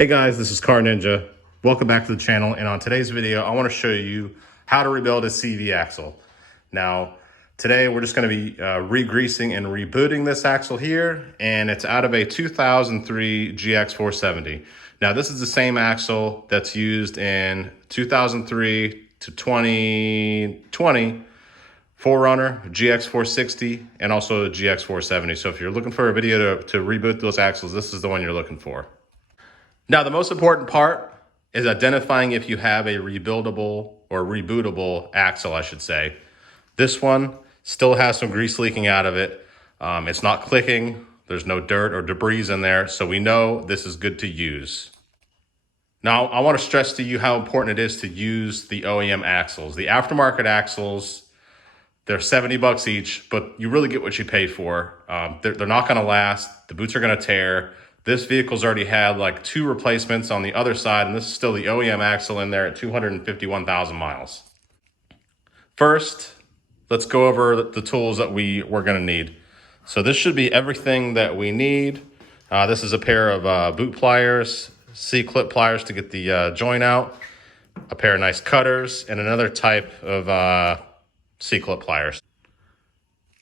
Hey guys, this is Car Ninja. Welcome back to the channel, and on today's video I want to show you how to rebuild a CV axle. Now today we're just going to be re-greasing and rebooting this axle here, and it's out of a 2003 GX470. Now this is the same axle that's used in 2003 to 2020 4runner, GX460, and also GX470. So if you're looking for a video to reboot those axles, this is the one you're looking for. Now, the most important part is identifying if you have a rebuildable or rebootable axle, I should say. This one still has some grease leaking out of it. It's not clicking. There's no dirt or debris in there, so we know this is good to use. Now, I want to stress to you how important it is to use the OEM axles. The aftermarket axles, they're 70 bucks each, but you really get what you pay for. They're not going to last. The boots are going to tear. This vehicle's already had like 2 replacements on the other side, and this is still the OEM axle in there at 251,000 miles. First, let's go over the tools that we're going to need. So this should be everything that we need. This is a pair of boot pliers, C-clip pliers to get the joint out, a pair of nice cutters, and another type of C-clip pliers.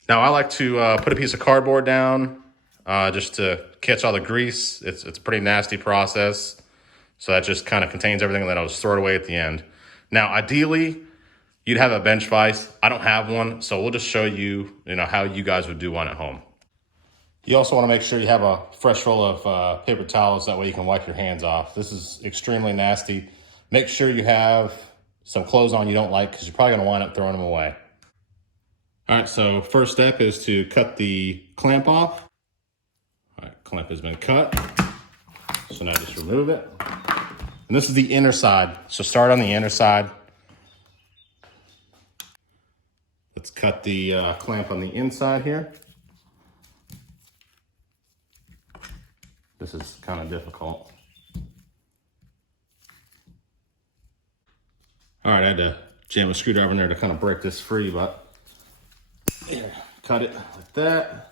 Now I like to put a piece of cardboard down just to catch all the grease. It's a pretty nasty process. So that just kind of contains everything, and then I'll just throw it away at the end. Now, ideally, you'd have a bench vise. I don't have one, so we'll just show you, how you guys would do one at home. You also want to make sure you have a fresh roll of paper towels. That way you can wipe your hands off. This is extremely nasty. Make sure you have some clothes on you don't like, because you're probably going to wind up throwing them away. All right, so first step is to cut the clamp off. All right, clamp has been cut. So now just remove it. And this is the inner side. So start on the inner side. Let's cut the clamp on the inside here. This is kind of difficult. All right, I had to jam a screwdriver in there to kind of break this free, but here, cut it like that.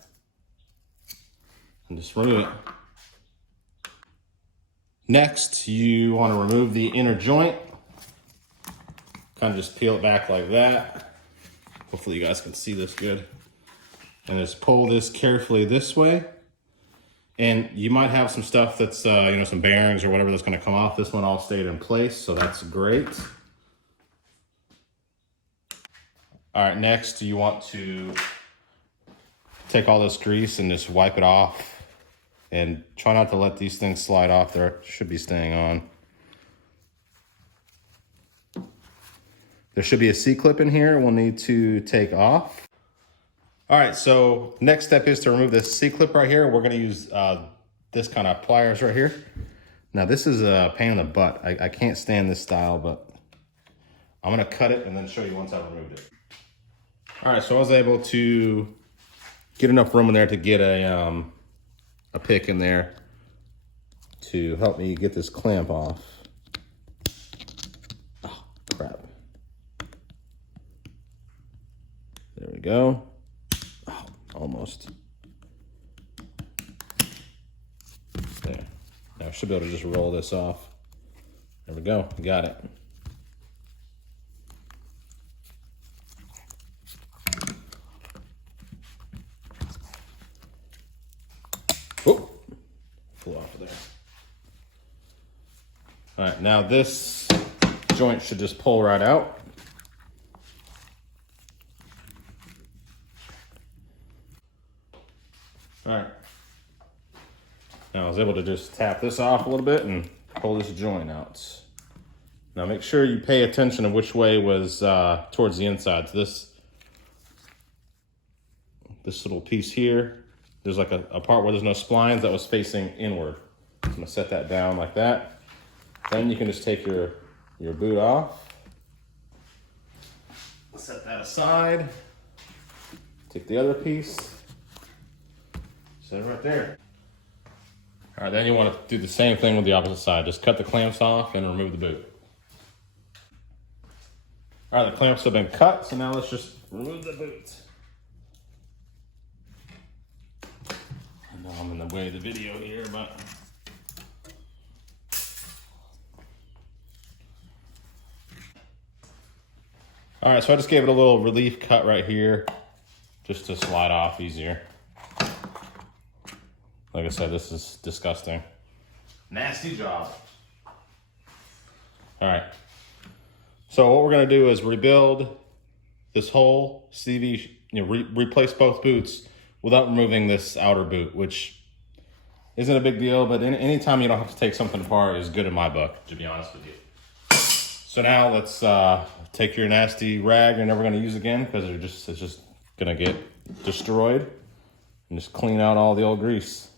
And just remove it. Next, you want to remove the inner joint. Kind of just peel it back like that. Hopefully you guys can see this good. And just pull this carefully this way. And you might have some stuff that's, some bearings or whatever that's going to come off. This one all stayed in place, so that's great. All right, next you want to take all this grease and just wipe it off. And try not to let these things slide off. They should be staying on. There should be a C-clip in here we'll need to take off. All right, so next step is to remove this C-clip right here. We're gonna use this kind of pliers right here. Now this is a pain in the butt. I can't stand this style, but I'm gonna cut it and then show you once I've removed it. All right, so I was able to get enough room in there to get a pick in there to help me get this clamp off. Oh, crap. There we go. Oh, almost. There. Now I should be able to just roll this off. There we go. Got it. Oh, flew off of there. All right, now this joint should just pull right out. All right. Now I was able to just tap this off a little bit and pull this joint out. Now make sure you pay attention to which way was towards the inside. So this little piece here, there's like a part where there's no splines that was facing inward. So I'm gonna set that down like that. Then you can just take your boot off. Set that aside. Take the other piece. Set it right there. All right, then you want to do the same thing with the opposite side. Just cut the clamps off and remove the boot. All right, the clamps have been cut, so now let's just remove the boot. I know I'm in the way of the video here, but All right, so I just gave it a little relief cut right here just to slide off easier. Like I said, this is disgusting. Nasty job. All right. So what we're gonna do is rebuild this whole CV, replace both boots without removing this outer boot, which isn't a big deal, but anytime you don't have to take something apart is good in my book, to be honest with you. So now let's take your nasty rag you're never gonna use again because it's just gonna get destroyed, and just clean out all the old grease.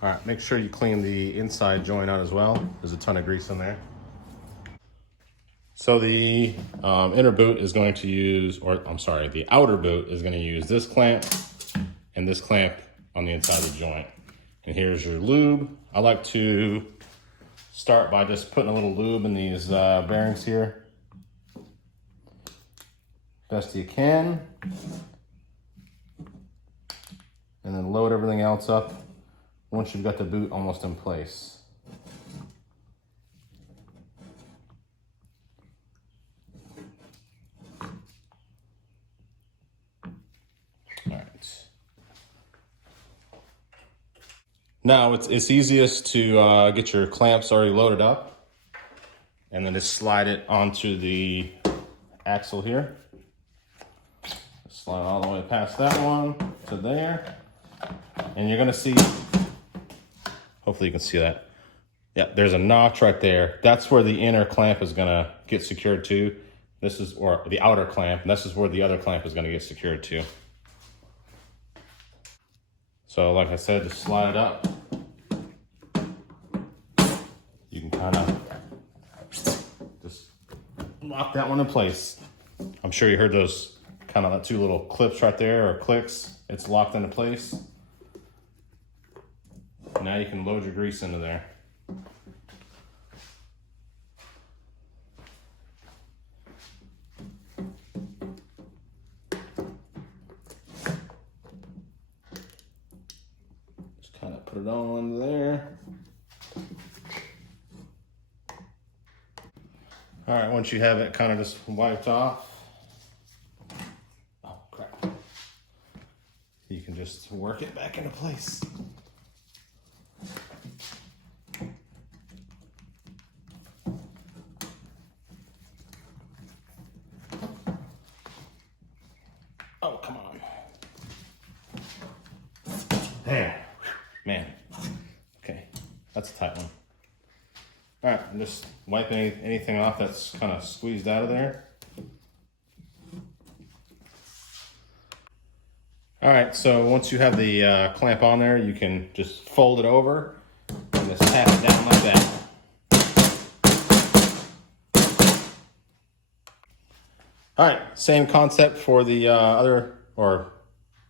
All right, make sure you clean the inside joint out as well. There's a ton of grease in there. So the inner boot is going to use, or I'm sorry, the outer boot is going to use this clamp and this clamp on the inside of the joint. And here's your lube. I like to start by just putting a little lube in these bearings here. Best you can. And then load everything else up once you've got the boot almost in place. All right. Now it's easiest to get your clamps already loaded up and then just slide it onto the axle here. Slide all the way past that one to there. And you're gonna see, hopefully you can see that. Yeah, there's a notch right there. That's where the inner clamp is gonna get secured to. This is, or the outer clamp, and this is where the other clamp is gonna get secured to. So like I said, just slide it up. You can kind of just lock that one in place. I'm sure you heard those kind of two little clips right there, or clicks. It's locked into place. Now you can load your grease into there. Just kind of put it on into there. All right, once you have it kind of just wiped off, oh crap, you can just work it back into place. Oh, come on. There. Man. Okay, that's a tight one. All right, I'm just wiping anything off that's kind of squeezed out of there. All right, so once you have the clamp on there, you can just fold it over and just tap it down like that. All right, same concept for the other or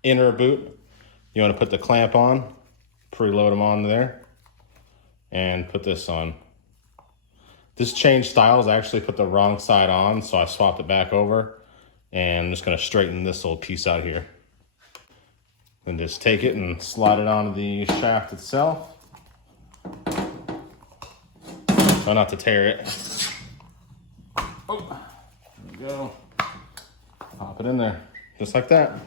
inner boot. You want to put the clamp on, preload them on there, and put this on. This changed styles. I actually put the wrong side on, so I swapped it back over, and I'm just going to straighten this little piece out here. Then just take it and slide it onto the shaft itself. Try not to tear it. Oh, there we go. Pop it in there, just like that.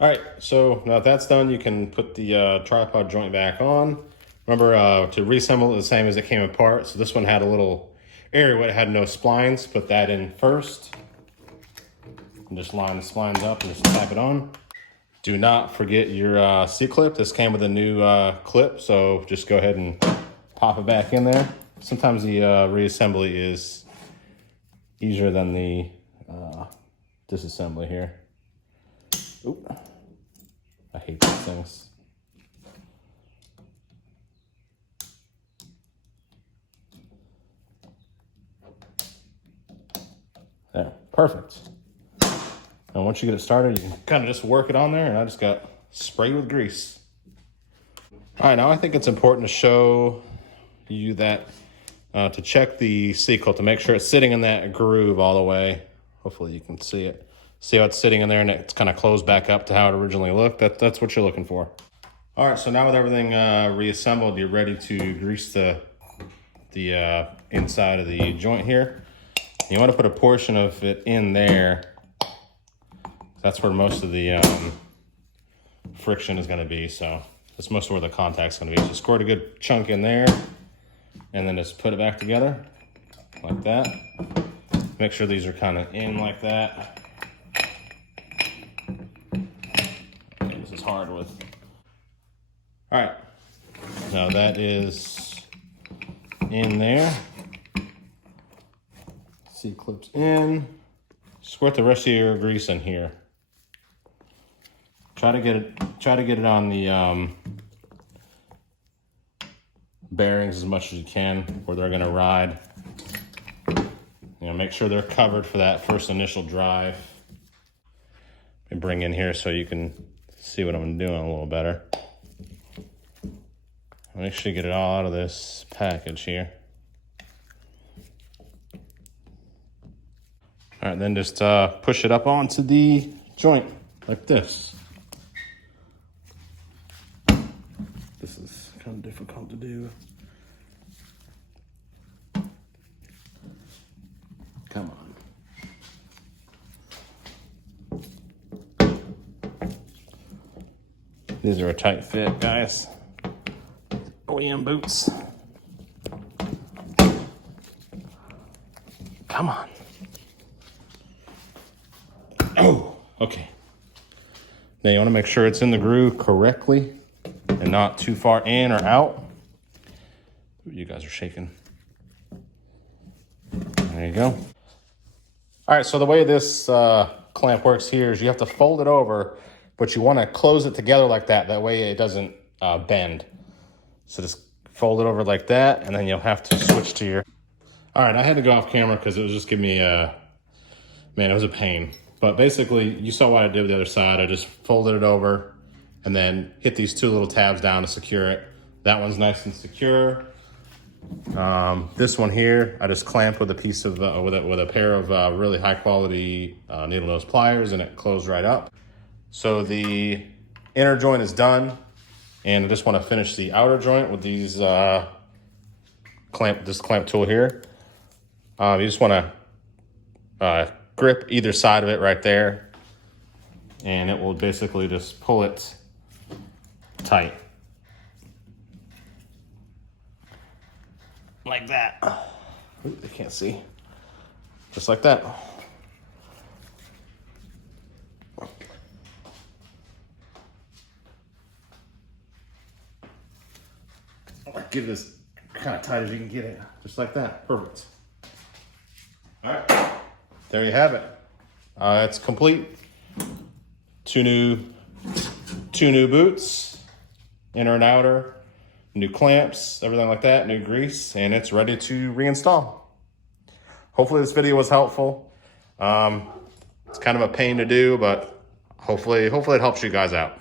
All right, so now that that's done, you can put the tripod joint back on. Remember, to reassemble it the same as it came apart. So this one had a little area where it had no splines. Put that in first. And just line the splines up and just tap it on. Do not forget your C-clip. This came with a new clip, so just go ahead and pop it back in there. Sometimes the reassembly is easier than the disassembly here. Oop. I hate these things. There, perfect. And once you get it started, you can kind of just work it on there, and I just got sprayed with grease. All right, now I think it's important to show you that, to check the C-clip to make sure it's sitting in that groove all the way. Hopefully you can see it. See how it's sitting in there and it's kind of closed back up to how it originally looked? That's what you're looking for. All right, so now with everything reassembled, you're ready to grease the the inside of the joint here. You want to put a portion of it in there. That's where most of the friction is going to be. So that's most of where the contact's going to be. So squirt a good chunk in there, and then just put it back together like that. Make sure these are kind of in like that. Okay, this is hard with. All right, now that is in there. See, clips in. Squirt the rest of your grease in here. Try to get it on the bearings as much as you can where they're gonna ride. You know, make sure they're covered for that first initial drive. And bring in here so you can see what I'm doing a little better. Make sure you get it all out of this package here. All right, then just push it up onto the joint like this. This is kind of difficult to do. Come on. These are a tight fit, guys. OEM boots. Come on. Oh, okay. Now you want to make sure it's in the groove correctly and not too far in or out. You guys are shaking. There you go. All right, so the way this clamp works here is you have to fold it over, but you want to close it together like that. That way it doesn't bend. So just fold it over like that, and then you'll have to switch to your... All right, I had to go off camera because it was just giving me man, it was a pain. But basically, you saw what I did with the other side. I just folded it over and then hit these two little tabs down to secure it. That one's nice and secure. This one here, I just clamped with a piece of, with a pair of really high quality needle nose pliers, and it closed right up. So the inner joint is done, and I just want to finish the outer joint with these this clamp tool here. You just want to grip either side of it right there, and it will basically just pull it tight. Like that. Ooh, they can't see. Just like that. Get it as kind of tight as you can get it. Just like that. Perfect. All right. There you have it. It's complete. Two new boots, inner and outer, new clamps, everything like that, new grease, and it's ready to reinstall. Hopefully this video was helpful. It's kind of a pain to do, but hopefully it helps you guys out.